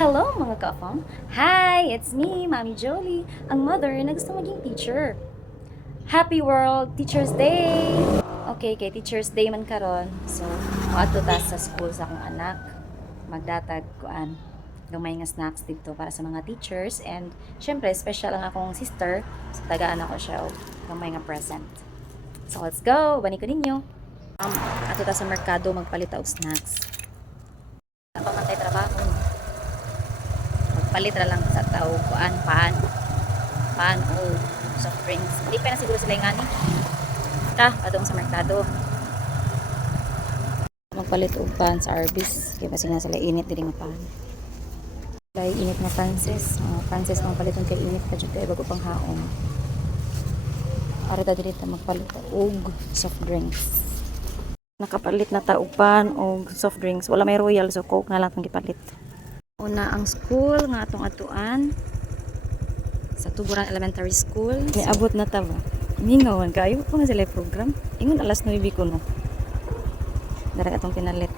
Hello mga ka-fam! Hi! It's me, Mami Jolie, ang mother na gusto maging teacher. Happy World Teacher's Day! Okay, kay Teacher's Day man karon. So, ato ta sa school sa akong anak. Magdatag kuan gamay nga snacks dito para sa mga teachers, and syempre special ang akong sister, so tagaan ako siya og gamay nga present. So let's go! Bani ko ninyo. Ato ta sa merkado magpalit og snacks. Apa man tay trabaho. Magpalit ra lang sa tao kuan pan o soft drinks. Hindi pa na siguro sila yung ani. Atong sa merkado. Magpalit og pan sa Arby's kay kasi na sila init diri nga pan. Lay init na Francis. Francis ang paliton kay init pa jud kay bago pang haon. Ara ta diri ta magpalit og soft drinks. Nakapalit na ta og pan og soft drinks. Wala may royal so coke na lang tong gipalit. Una ang school nga atong atuan sa Tuburan Elementary School. Niabot na ta ba? Mingawan kayo pa nga sila program. Ingon alas 9 ko no. Dara atong pinalit.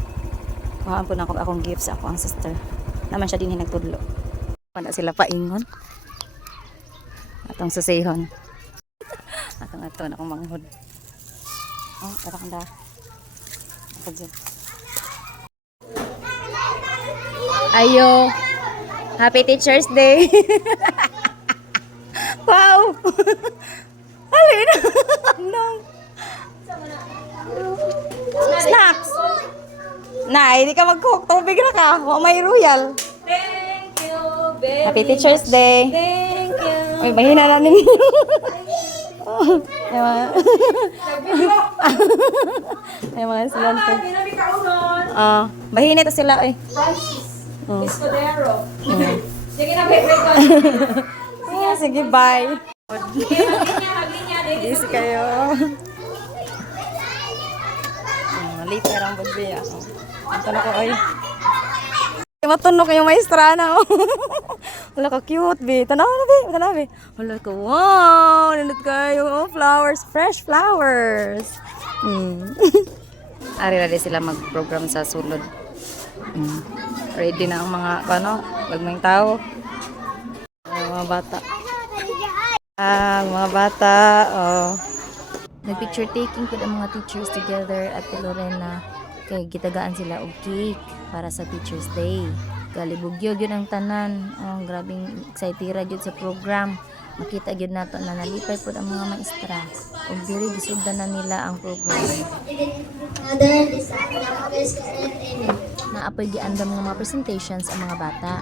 Kuhaan po na akong gifts ako ang sister. Naman siya din nagtudlo. Wala sila paingon. Atong susehon. Atong aton akong manghod. Oh, tara kanda. Ako Ayo. Happy Teacher's Day. Wow. Alin? Nang. Snacks. Nay, hindi ka mag-cook. Tubig na ka. May royal. Thank you very Happy Teacher's Day. Thank you. Uy, mahina na ninyo. Ay, mga estudyante. Ginamit ka unon. Mahina to sila eh. Francis. Escudero. Sige na, bebe ko. Sige, bye. Haglinya. Easy kayo. Late na lang budbi ako. Ito na ko ay. Matunok yung maestra na. Wala ka cute, be. Tanaw na, be. Tanaw, be. Wala ka, wow. Nandot kayo. Oh, flowers. Fresh flowers. Ari-ari sila mag-program sa sulod. Ready na ang mga, bagmang tao. Mga bata. Mga bata. Nag-picture taking ko ang mga teachers together at Lorena. Kay gitagaan sila og cake para sa Teacher's Day. Galibugyo gyud ang tanan. Grabing excited gyud sa program. Makita gyud nato na nalipay pud ang mga maestra. Ug diri gisugdan na nila ang program. Naapoy giandam nga mga presentations ang mga bata.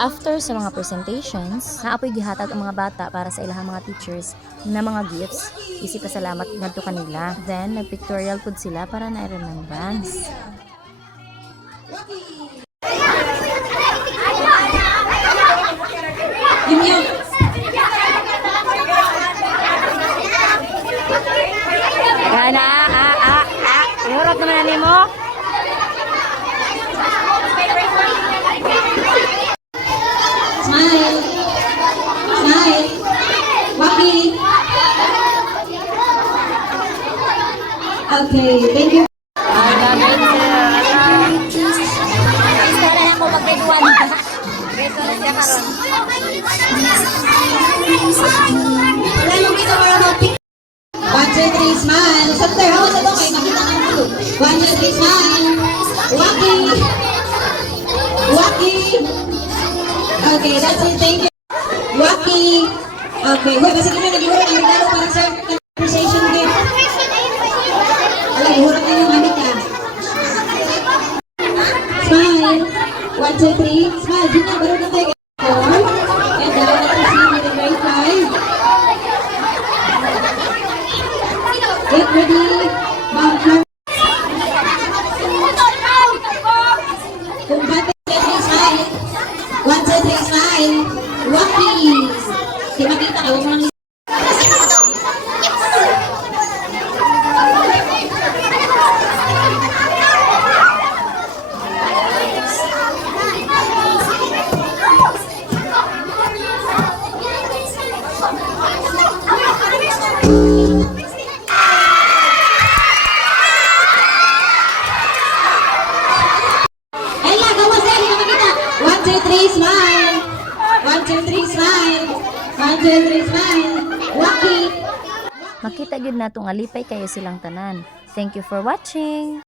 After sa mga presentations, naapoy gihatag ang mga bata para sa ilahang mga teachers na mga gifts. Isip pasalamat ngadto kanila. Then nagpictorial pud sila para na remembrance. Gana, Urot naman na mo. Smile. Waki. Okay, thank you. Istorya na ko mag-grade 1. Grade 1 na siya karon. Wala nung ito Okay, that's it. Thank you. Waki. Okay. Hoy, basta kami nag-ihurot ang regalo para sa appreciation gift. Alam, ihurot kayo yung amit ka. Smile. 1, 2, 3. Smile. Gina, baro na tayo. 4. And dalawa na si Mr. Ray 5. Get ready. Ma'am, kung bate, smile. 1, 2, 3, smile. Wappies. Di makita ka, huwag mo lang Ella, gawas na, hindi makita. 1, 2, 3, smile. 1, 2, 3, smile. 1, 2, 3, smile. Wacky. Makita gyud nato nga lipay kayo silang tanan. Thank you for watching.